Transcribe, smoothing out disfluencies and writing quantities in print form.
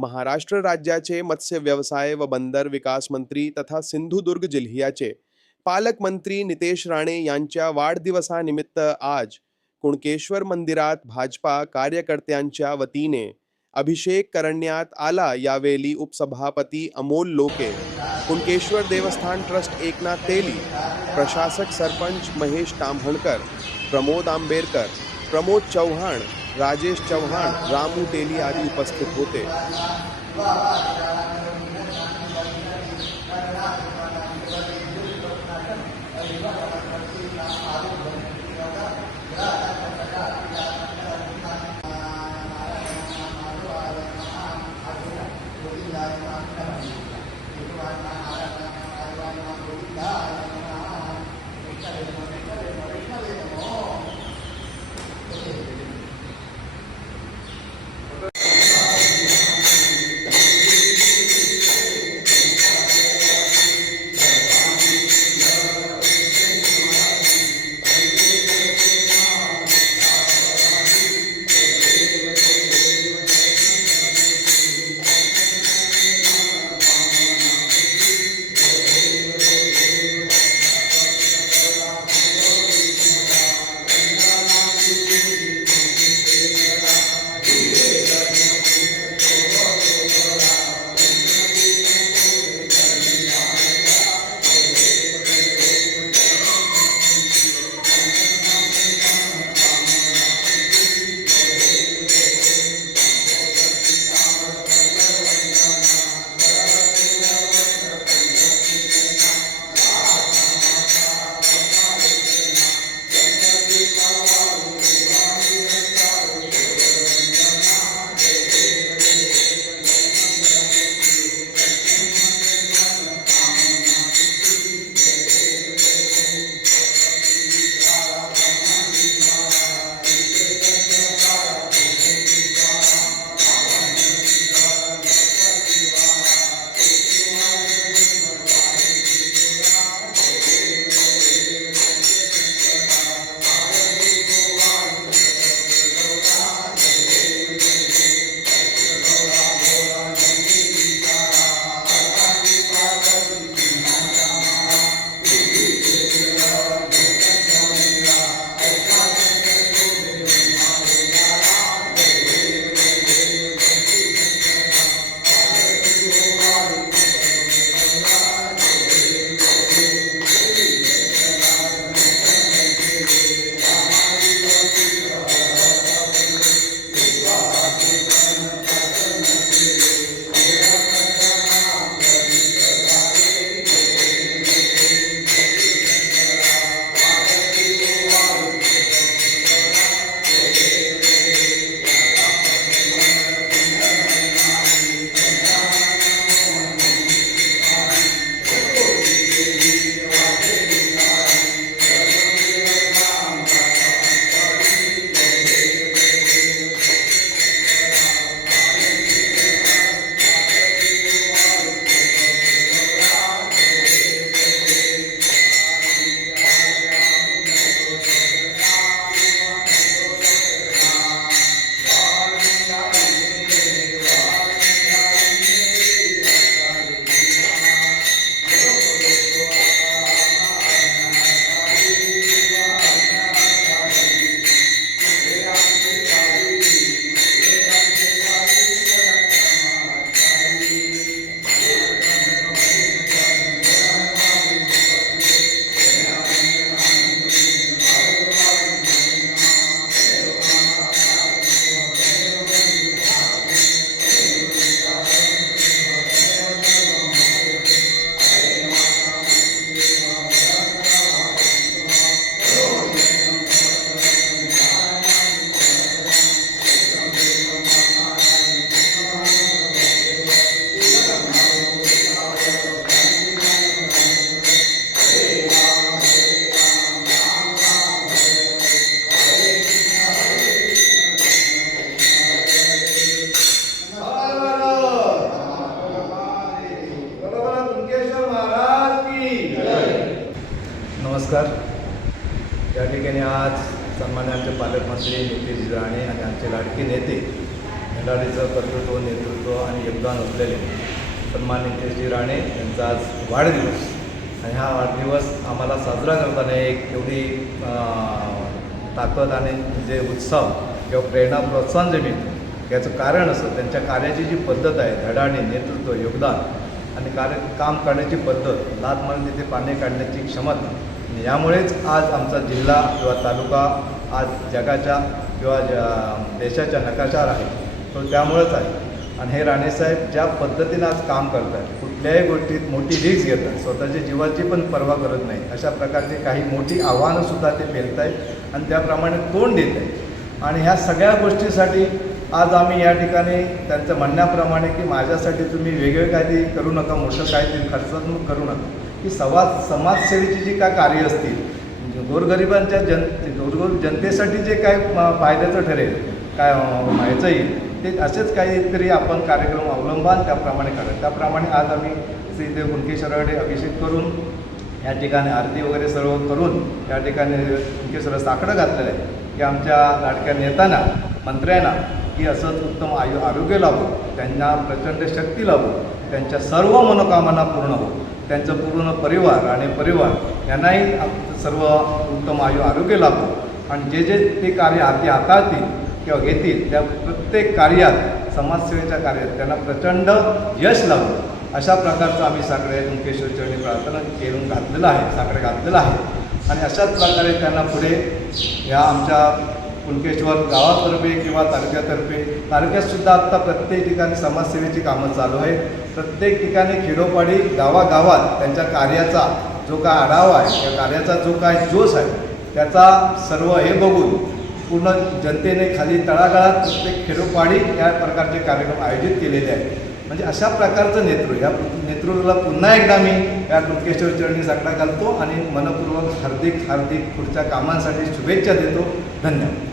महाराष्ट्र राज्याचे मत्स्य व्यवसाय व बंदर विकास मंत्री तथा सिंधुदुर्ग जिल्ह्याचे पालकमंत्री नितेश राणे यांच्या वाढदिवसानिमित्त आज कुणकेश्वर मंदिरात भाजपा कार्यकर्त्यांच्या वतीने अभिषेक करण्यात आला। यावेळी उपसभापती अमोल लोके, कुणकेश्वर देवस्थान ट्रस्ट एकनाथ तेली, प्रशासक सरपंच महेश ताम्हणकर, प्रमोद आंबेरकर, प्रमोद चौहान, राजेश चौहान, रामू तेली आदि उपस्थित होते। नमस्कार। या ठिकाणी आज सन्मान्य आमचे पालकमंत्री नितेश राणे आणि आमचे लाडके नेते धडाडीचं कर्तृत्व, नेतृत्व आणि योगदान असलेले सन्माननीय नितेशजी राणे यांचा आज वाढदिवस. आणि हा वाढदिवस आम्हाला साजरा करताना एक एवढी ताकद आणि जे उत्साह किंवा प्रेरणा, प्रोत्साहन जे मिळतं याचं कारण असं त्यांच्या कार्याची जी पद्धत आहे, धडाडी, नेतृत्व, योगदान आणि काम करण्याची पद्धत, लाद मारून तिथे पाणी काढण्याची क्षमता. यामुळेच आज आमचा जिल्हा किंवा तालुका आज जगाच्या किंवा देशाच्या नकाशावर आहे. तो त्यामुळंच आहे. आणि हे राणेसाहेब ज्या पद्धतीनं आज काम करत आहेत, कुठल्याही गोष्टीत मोठी रिस्क घेतात, स्वतःच्या जीवाची पण पर्वा करत नाही, अशा प्रकारचे काही मोठी आव्हानंसुद्धा ते पेलत आहेत आणि त्याप्रमाणे तोंड देत आहेत. आणि ह्या सगळ्या गोष्टीसाठी आज आम्ही या ठिकाणी त्यांचं म्हणण्याप्रमाणे की माझ्यासाठी तुम्ही वेगळे काहीतरी करू नका, मोठं काहीतरी खर्चात्मक करू नका, की समाजसेवेची जी काय कार्य असतील, गोरगरिबांच्या जनतेसाठी जे काय फायद्याचं ठरेल, काय व्हायचं येईल, ते असेच काहीतरी आपण कार्यक्रम अवलंबान त्याप्रमाणे करा. त्याप्रमाणे आज आम्ही श्रीदेव कुणकेश्वराकडे अभिषेक करून या ठिकाणी आरती वगैरे सर्व करून या ठिकाणी कुणकेश्वरा साकडं घातलेलं आहे की आमच्या लाडक्या नेत्यांना, मंत्र्यांना की असंच उत्तम आरोग्य लाभो, त्यांना प्रचंड शक्ती लाभो, त्यांच्या सर्व मनोकामना पूर्ण हो, त्यांचं पूर्ण परिवार यांनाही सर्व उत्तम आरोग्य लाभो आणि जे ते कार्य हाताळतील किंवा घेतील त्या प्रत्येक कार्यात, समाजसेवेच्या कार्यात त्यांना प्रचंड यश लाभो, अशा प्रकारचं आम्ही साकडे कुणकेश्वर चरणी प्रार्थना करून घातलेलं आहे, साकडे घातलेलं आहे. आणि अशाच प्रकारे त्यांना पुढे या आमच्या कुणकेश्वर गावातर्फे किंवा तालुक्यातसुद्धा आत्ता प्रत्येक ठिकाणी समाजसेवेची कामं चालू आहेत. प्रत्येक ठिकाणी खेडोपाडी गावागावात त्यांच्या कार्याचा जो काय आढावा आहे, त्या कार्याचा जो काय जोश आहे, त्याचा सर्व हे बघून पूर्ण जनतेने खाली तळागाळात प्रत्येक खेडोपाडी या प्रकारचे कार्यक्रम आयोजित केलेले आहेत. म्हणजे अशा प्रकारचं या नेतृत्वाला पुन्हा एकदा मी या कुणकेश्वर चरणी साकडा घालतो आणि मनपूर्वक हार्दिक पुढच्या कामांसाठी शुभेच्छा देतो. धन्यवाद.